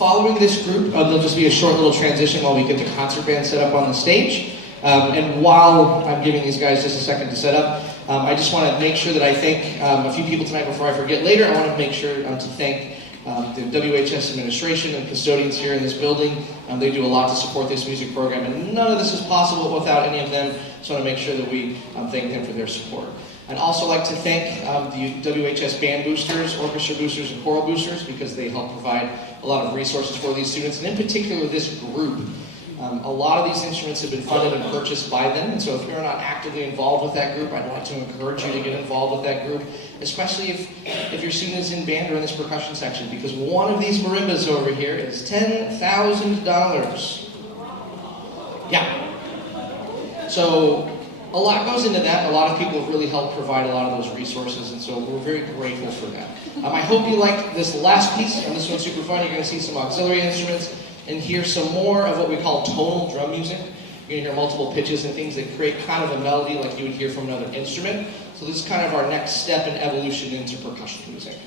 Following this group, there'll just be a short little transition while we get the concert band set up on the stage. And while I'm giving these guys just a second to set up, I just want to make sure that I thank a few people tonight before I forget later. I want to make sure to thank the WHS administration and custodians here in this building. They do a lot to support this music program, and none of this is possible without any of them. So I want to make sure that we thank them for their support. I'd also like to thank the WHS band boosters, orchestra boosters, and choral boosters, because they help provide a lot of resources for these students, and in particular this group. A lot of these instruments have been funded and purchased by them, and so if you're not actively involved with that group, I'd like to encourage you to get involved with that group, especially if your student is in band or in this percussion section, because one of these marimbas over here is $10,000. Yeah. So a lot goes into that. A lot of people have really helped provide a lot of those resources, and so we're very grateful for that. I hope you liked this last piece, and this one's super fun. You're going to see some auxiliary instruments and hear some more of what we call tonal drum music. You're going to hear multiple pitches and things that create kind of a melody like you would hear from another instrument. So this is kind of our next step in evolution into percussion music.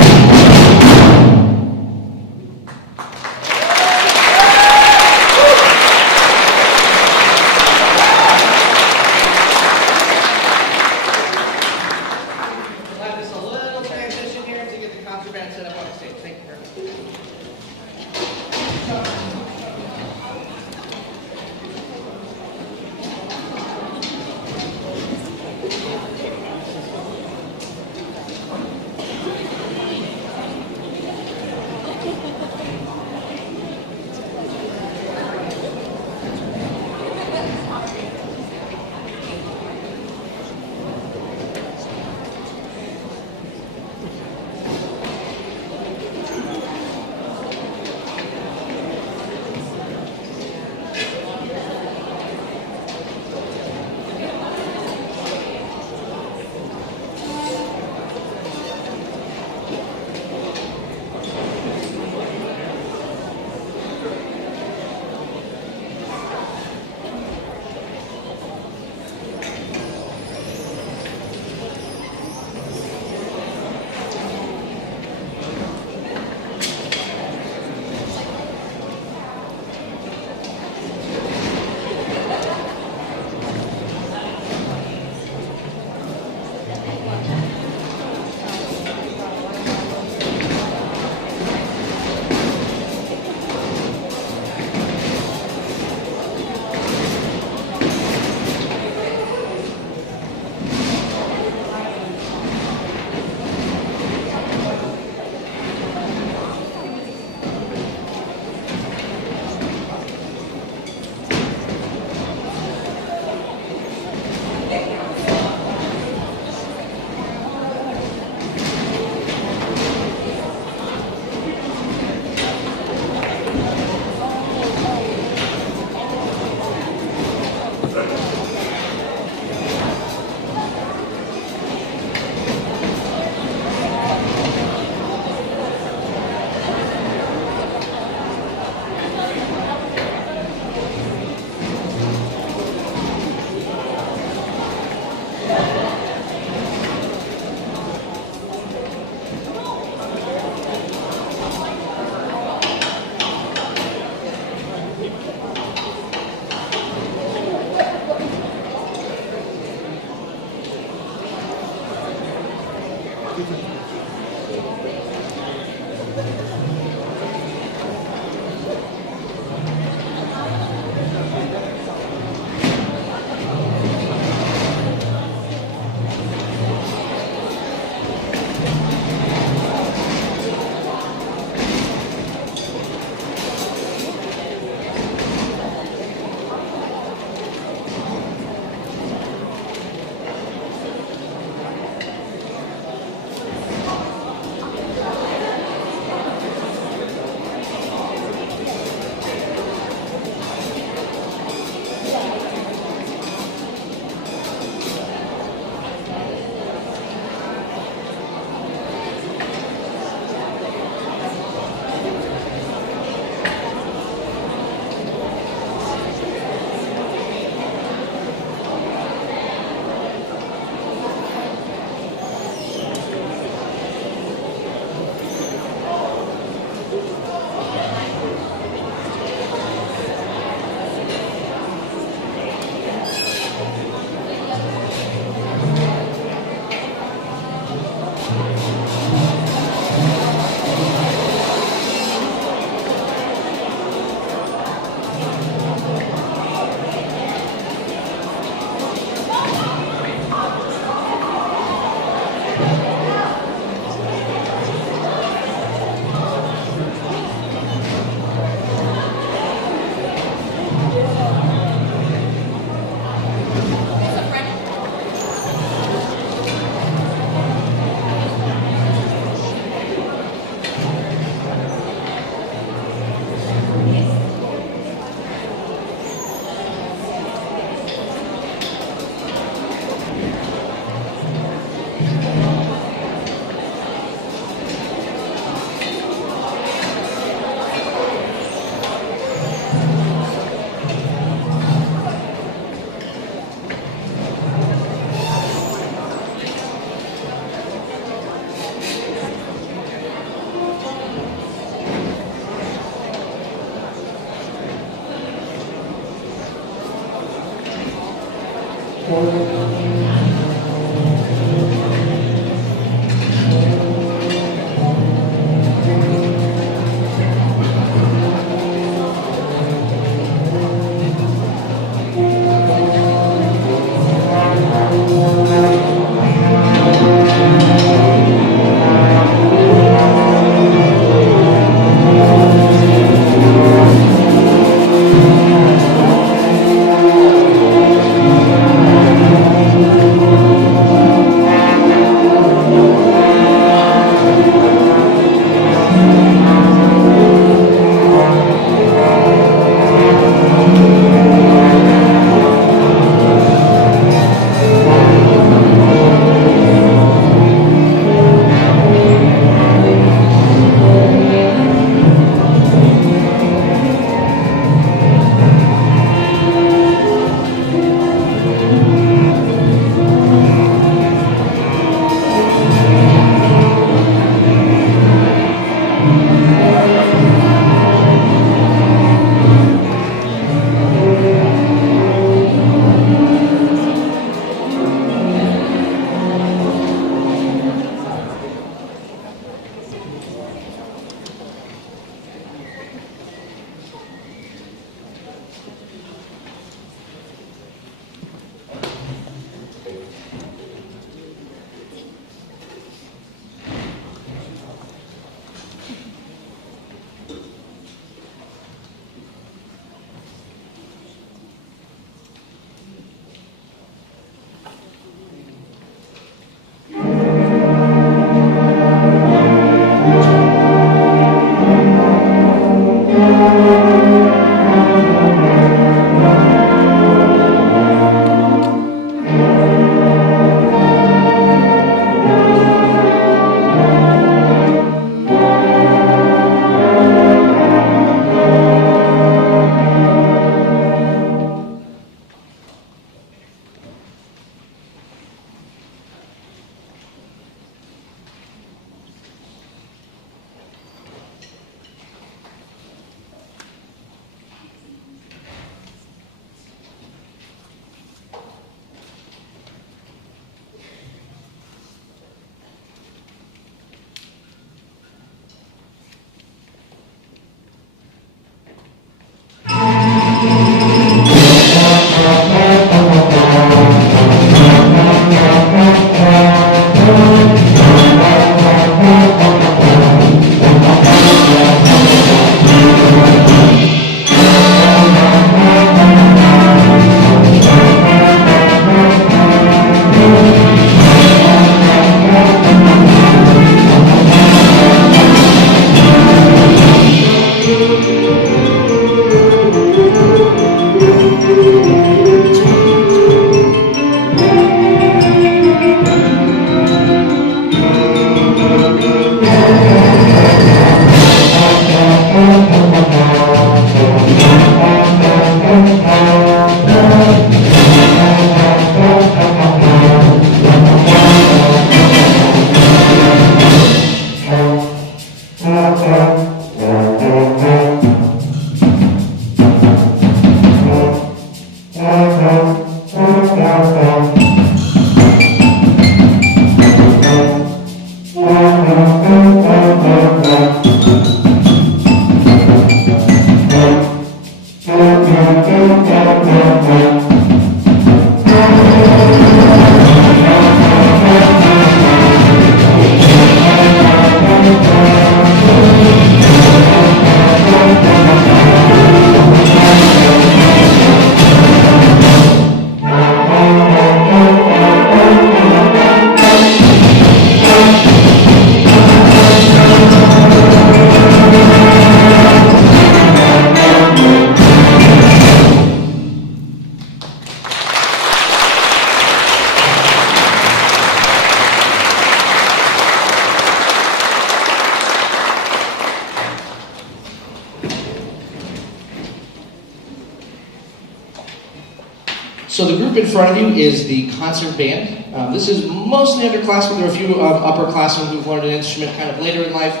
So the group in front of you is the concert band. This is mostly underclassmen. There are a few upperclassmen who've learned an instrument kind of later in life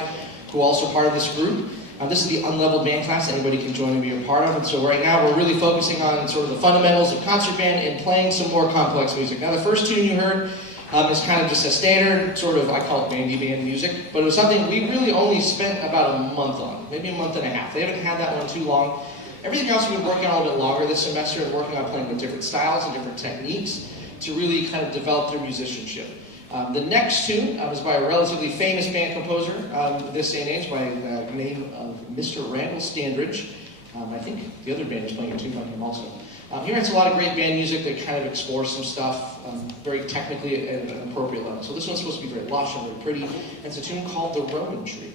who are also part of this group. This is the unleveled band class anybody can join and be a part of. And so right now we're really focusing on sort of the fundamentals of concert band and playing some more complex music. Now the first tune you heard is kind of just a standard sort of, I call it bandy band music, but it was something we really only spent about a month on, maybe a month and a half. They haven't had that one too long. Everything else we've been working on a little bit longer this semester and working on playing with different styles and different techniques to really kind of develop their musicianship. The next tune is by a relatively famous band composer this day and age by the name of Mr. Randall Standridge. I think the other band is playing a tune by him also. He writes a lot of great band music that kind of explores some stuff very technically at an appropriate level. So this one's supposed to be very lush and very pretty. And it's a tune called The Roman Tree.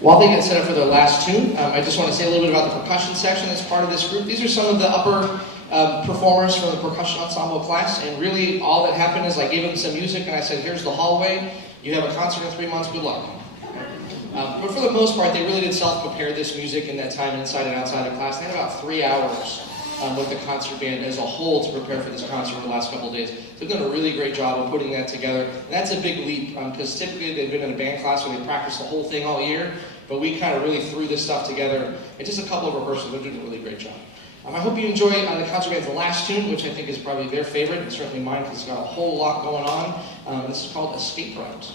While they get set up for their last tune, I just want to say a little bit about the percussion section that's part of this group. These are some of the upper performers from the percussion ensemble class, and really all that happened is I gave them some music and I said, here's the hallway, you have a concert in 3 months, good luck. But for the most part, they really did self-prepare this music in that time inside and outside of class. They had about 3 hours with the concert band as a whole to prepare for this concert for the last couple of days. So they've done a really great job of putting that together. And that's a big leap, because typically they've been in a band class where they practice the whole thing all year, but we kind of really threw this stuff together in just a couple of rehearsals. They're doing a really great job. I hope you enjoy the concert band's last tune, which I think is probably their favorite, and certainly mine because it's got a whole lot going on. This is called Escape Route.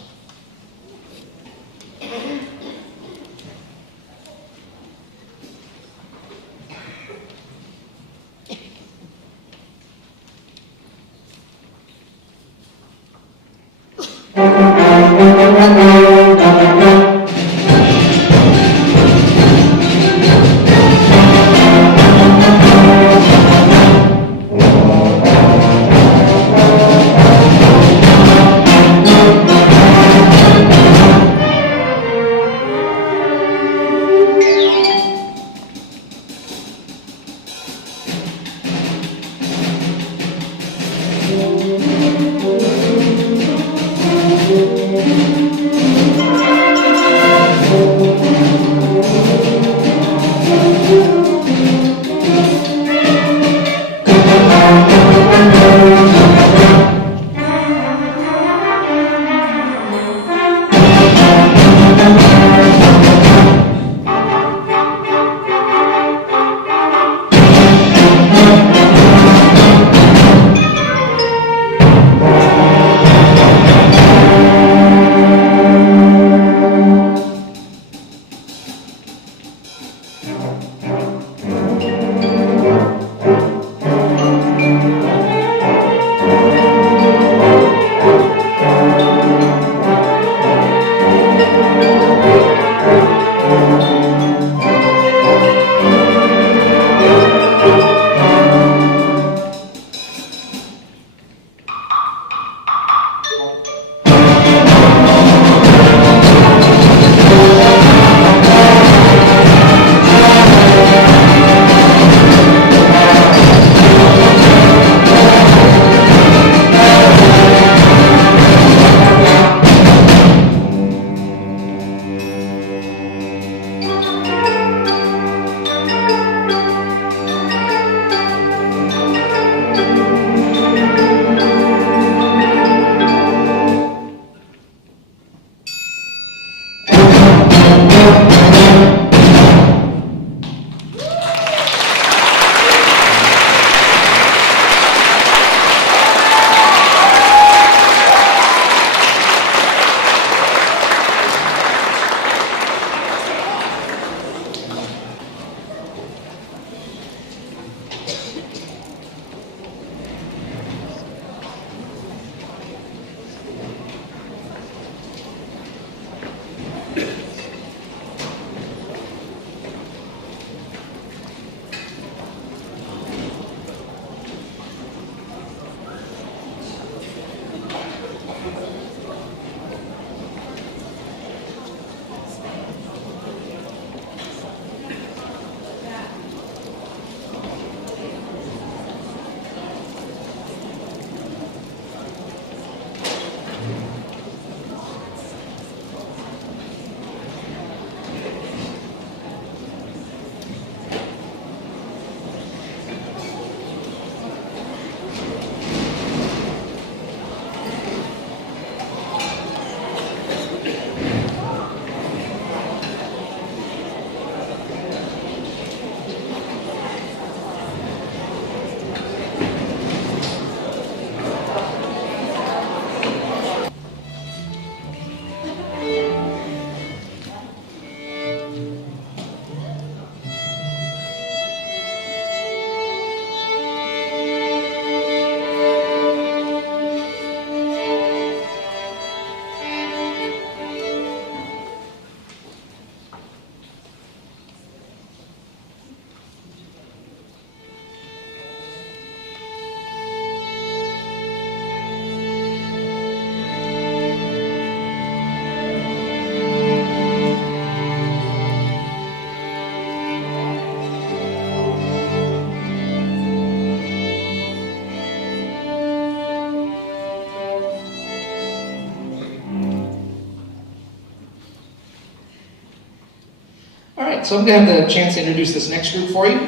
All right, so I'm going to have the chance to introduce this next group for you.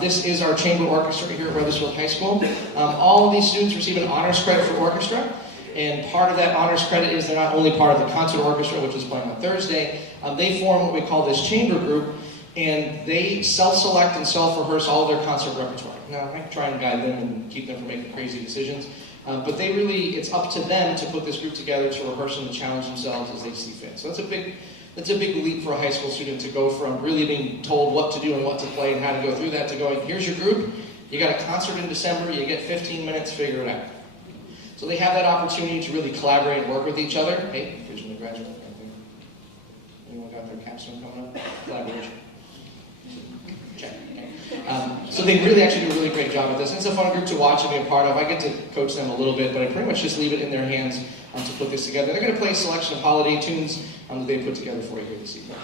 This is our chamber orchestra here at Wethersfield High School. All of these students receive an honors credit for orchestra, and part of that honors credit is they're not only part of the concert orchestra, which is playing on Thursday, they form what we call this chamber group, And they self-select and self-rehearse all of their concert repertoire. Now, I try and guide them and keep them from making crazy decisions, but it's up to them to put this group together to rehearse and challenge themselves as they see fit. So that's a big leap for a high school student to go from really being told what to do and what to play and how to go through that to going, here's your group, you got a concert in December, you get 15 minutes, figure it out. So they have that opportunity to really collaborate and work with each other. Hey, here's the graduate. Anyone got their capstone coming up? Collaboration. Check. Okay. So they really actually do a really great job at this. And it's a fun group to watch and be a part of. I get to coach them a little bit, but I pretty much just leave it in their hands to put this together. They're going to play a selection of holiday tunes that they put together for you here this evening.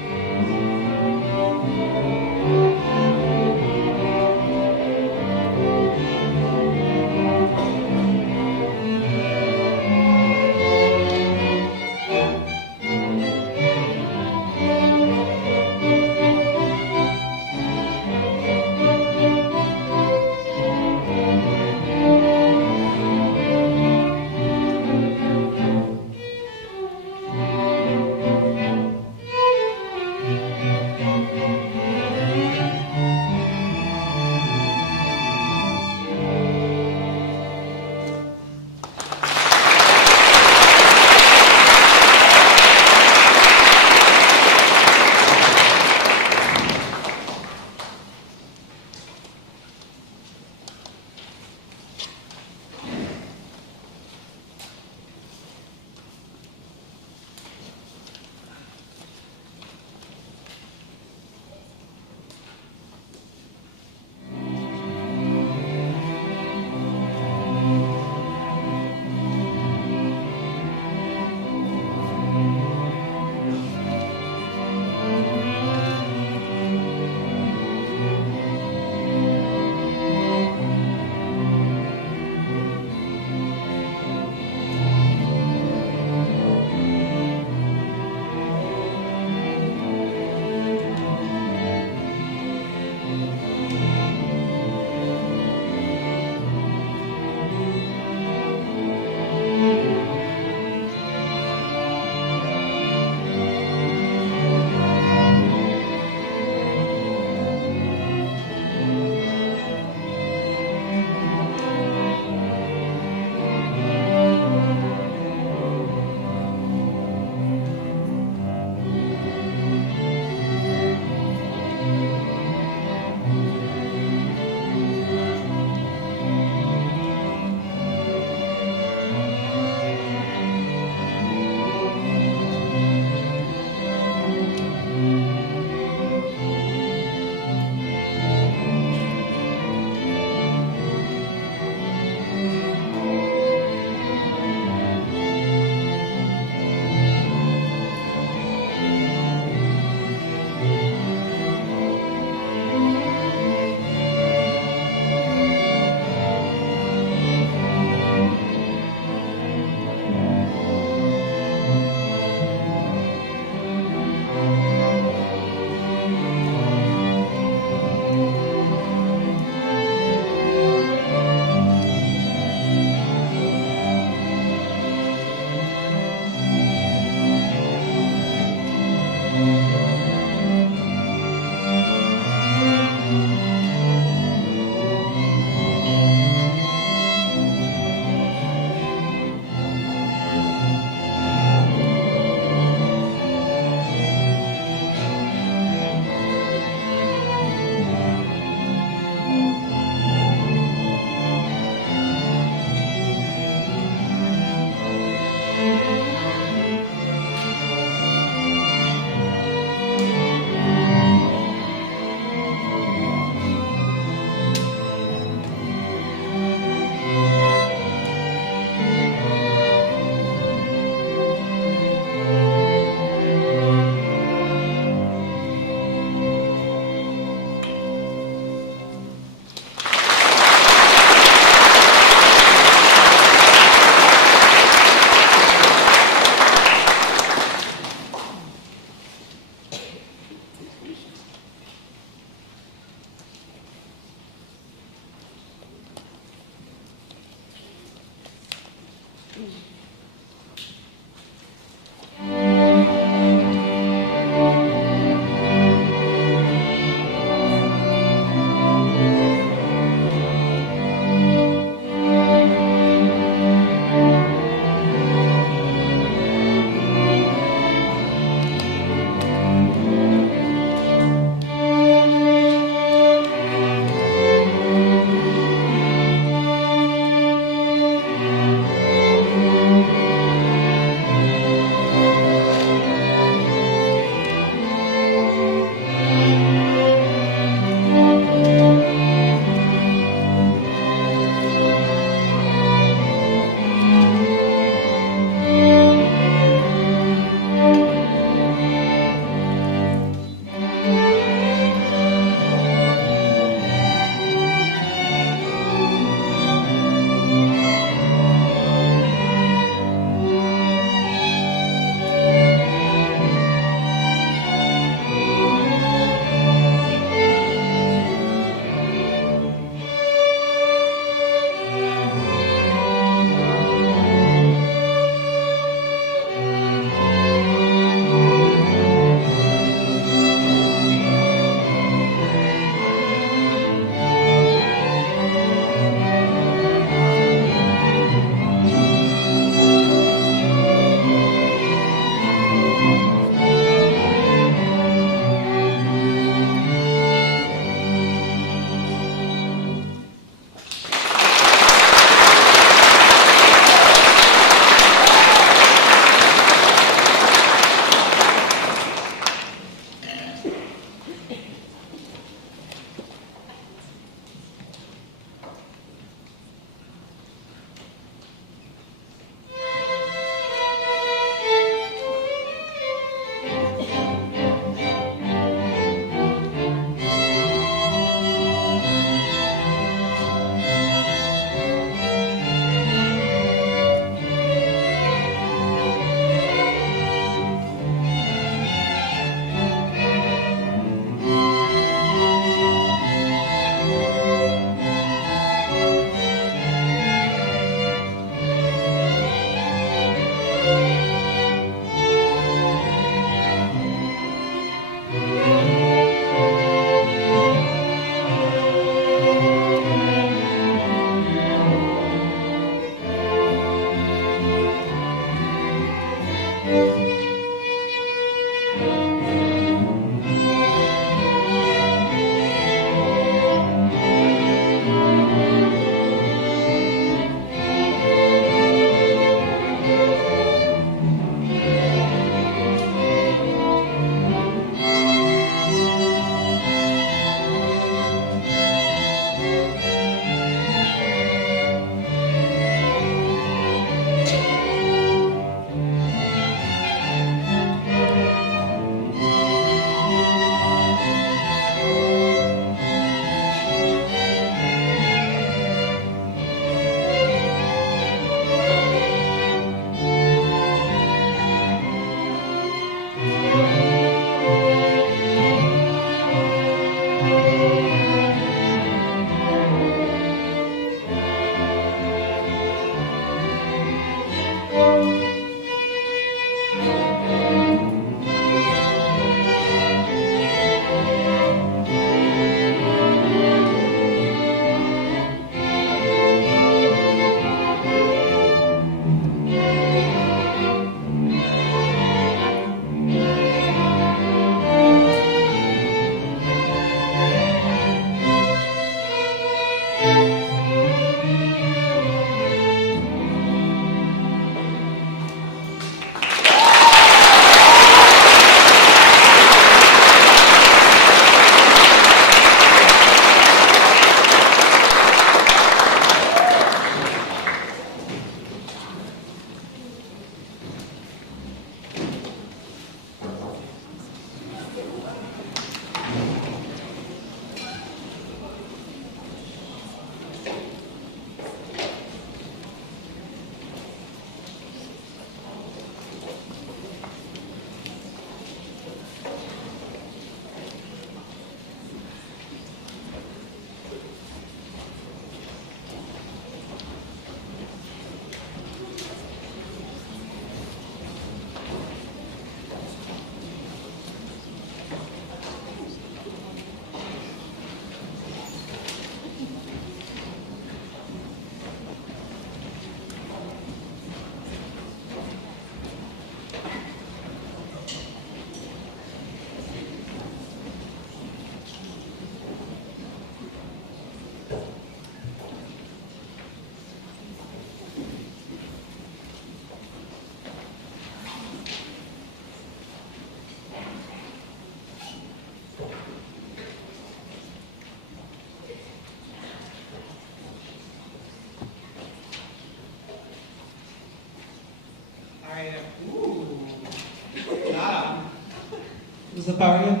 Was the power good?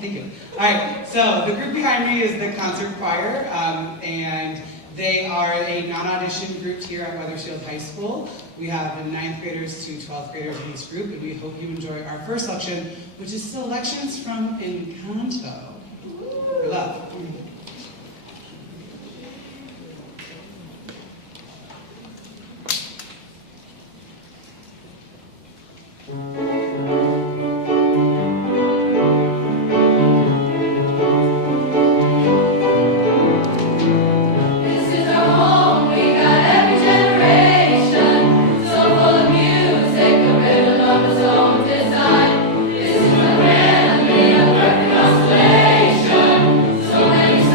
Thank you. All right, so the group behind me is the concert choir, and they are a non-audition group here at Wethersfield High School. We have 9th graders to 12th graders in this group, and we hope you enjoy our first selection, which is selections from Encanto. Good luck. So many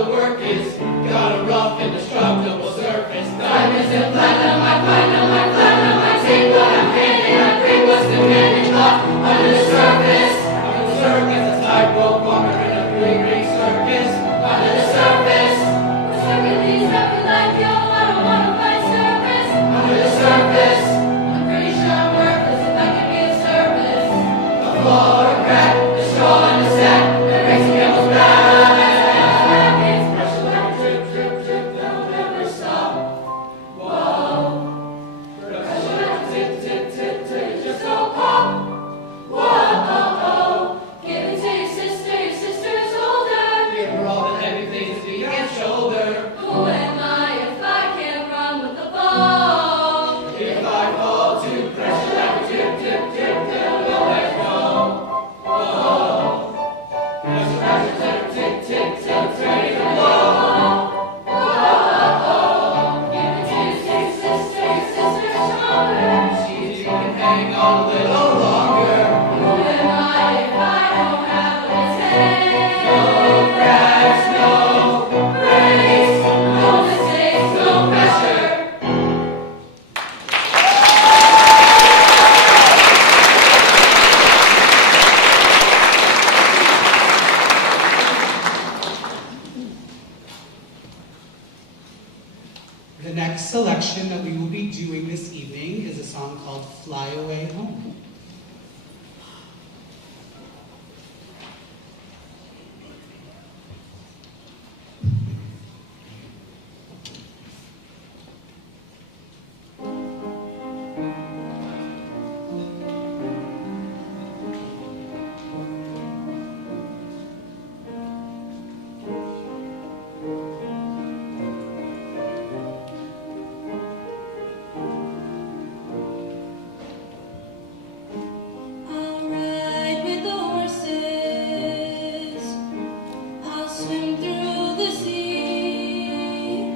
the work is. Got a rough, indestructible surface. Diamonds and platinum, I take what I'm handed, I bring what's demanded. Up under the surface, a tightrope walker in a three-ring circus. Under the surface, the circuit leads rapid like yo, I don't wanna fight surface. Under the surface, I'm pretty sure I'm worthless if I can be of service. A flaw or a crack, the straw and the sack, that breaks the camel's back. It's pressure like drip, drip, drip, that'll never stop. Whoa, pressure like tip, tip, tip, till you just go pop. Whoa, give it to your sister is older. Give her all the heavy things to be on shoulder. Who am I if I can't run with the ball? If I fall to pressure like a drip, drip, drip, they'll nowhere to go. Whoa, pressure, pressure, tick, tick, till it's ready to blow. Whoa, give it to your sister is shoulder. She can hang on a little longer. Who am I if I don't have what it takes? No cracks, no breaks, no mistakes, no pressure. The next selection that we will be doing this evening is a song called Fly Away Home. I'll ride with the horses. I'll swim through the sea.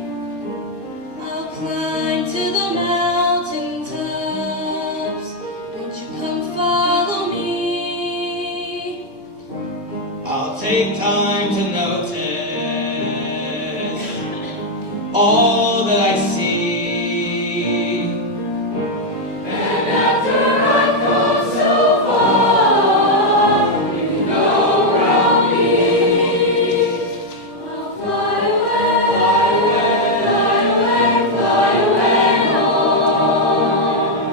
I'll climb to the mountain tops. Won't you come follow me? I'll take time to notice all that I see. And after I've come so far, you know where I'll be. I'll fly away, Fly away, fly away, fly away home.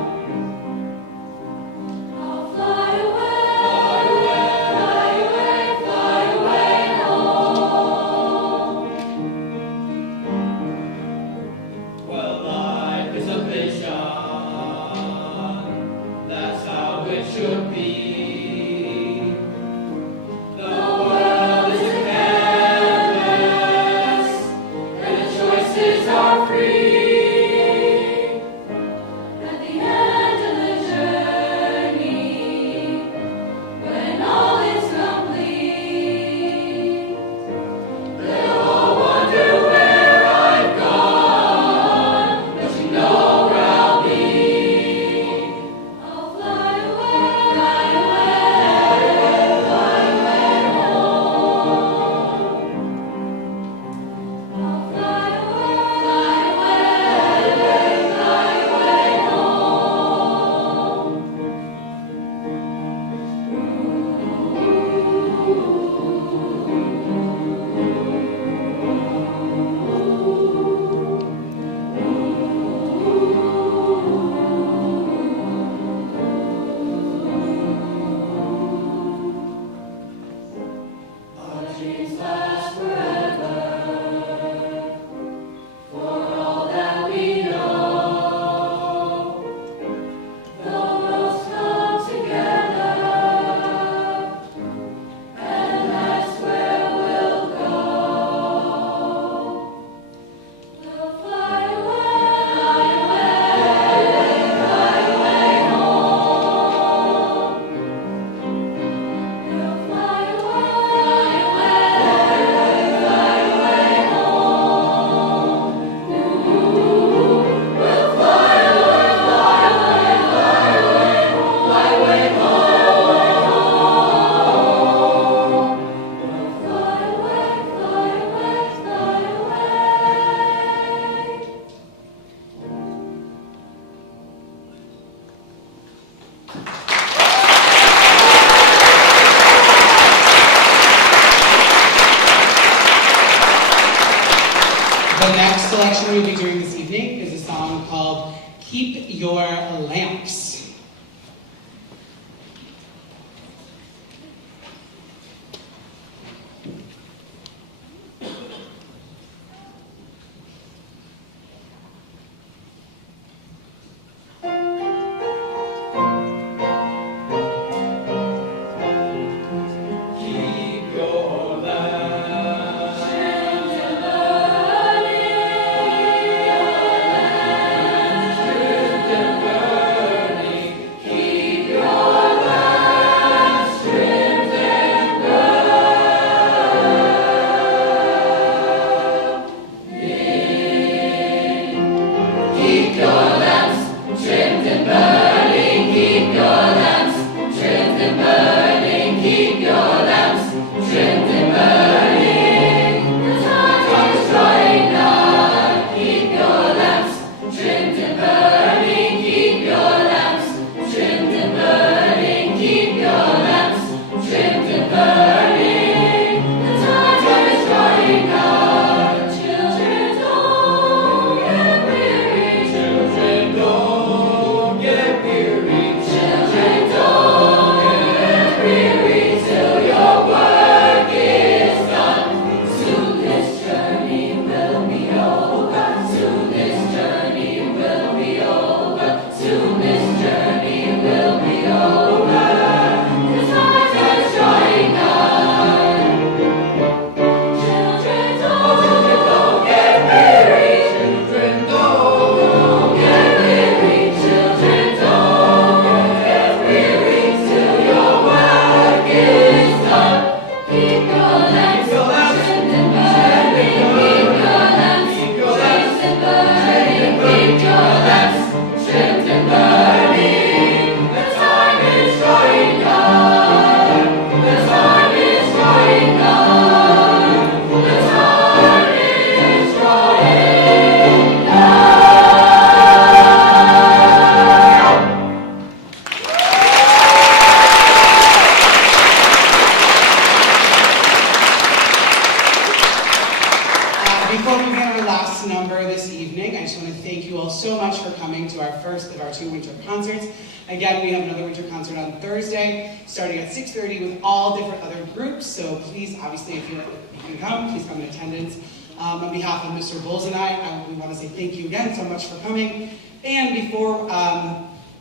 I'll fly away, fly away. fly away, fly away home. The next selection we'll be doing this evening is a song called Keep Your Lamps. Before we begin our last number this evening, I just want to thank you all so much for coming to our first of our 2 winter concerts. Again, we have another winter concert on Thursday, starting at 6:30 with all different other groups. So please, obviously, if you can come, please come in attendance. On behalf of Mr. Bowles and we want to say thank you again so much for coming. And before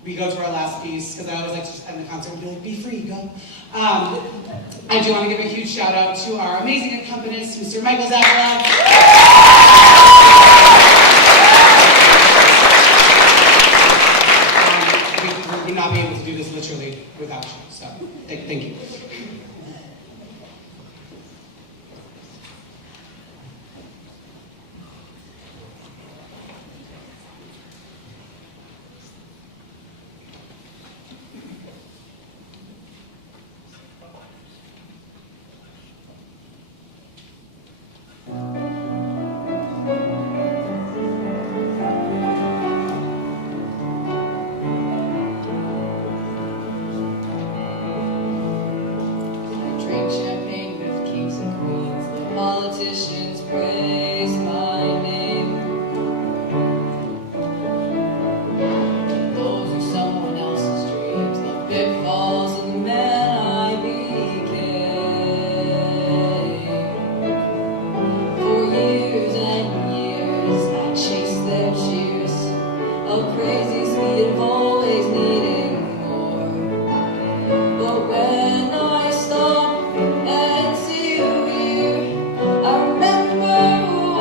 we go to our last piece, because I always like to just end the concert and be like, be free, go. I do want to give a huge shout out to our amazing accompanist, Mr. Michael Zavala. We would not be able to do this literally without you, so thank you. Politicians praise my name. Those are someone else's dreams, the pitfalls of the man I became. For years and years I chased their cheers, a crazy speed of always needing more. But when I stop and see you here, I remember who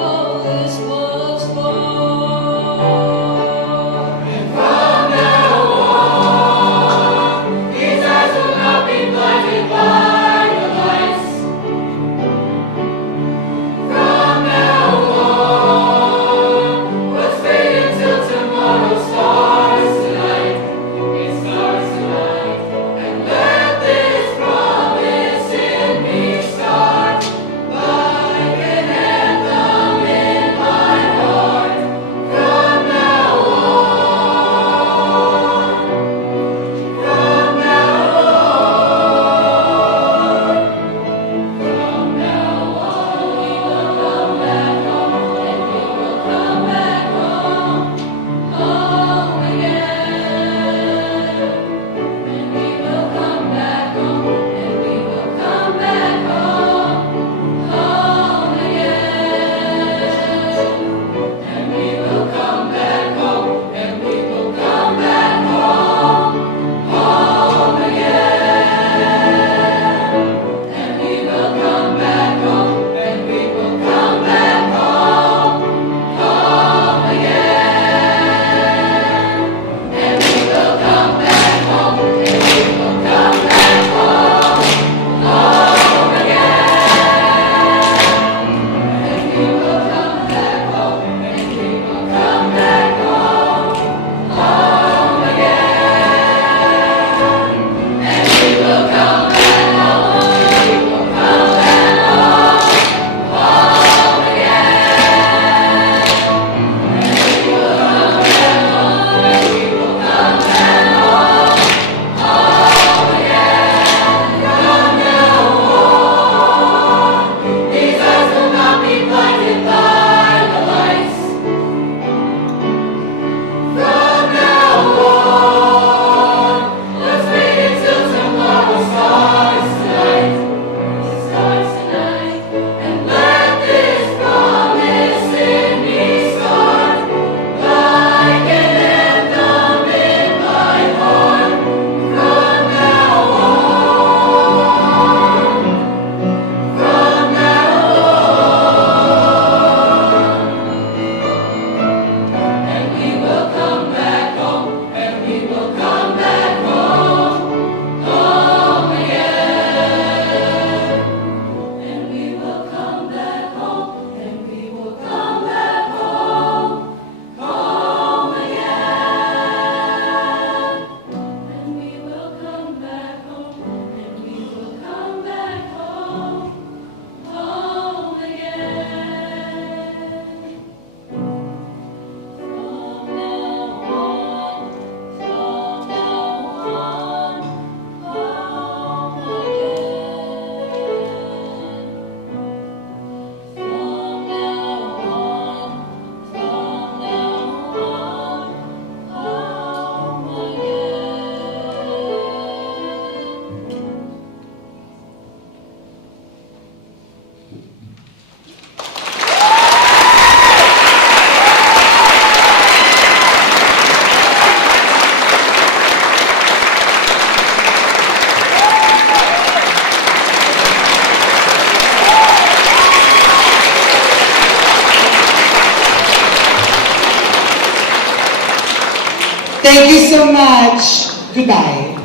Thank you so much. Goodbye.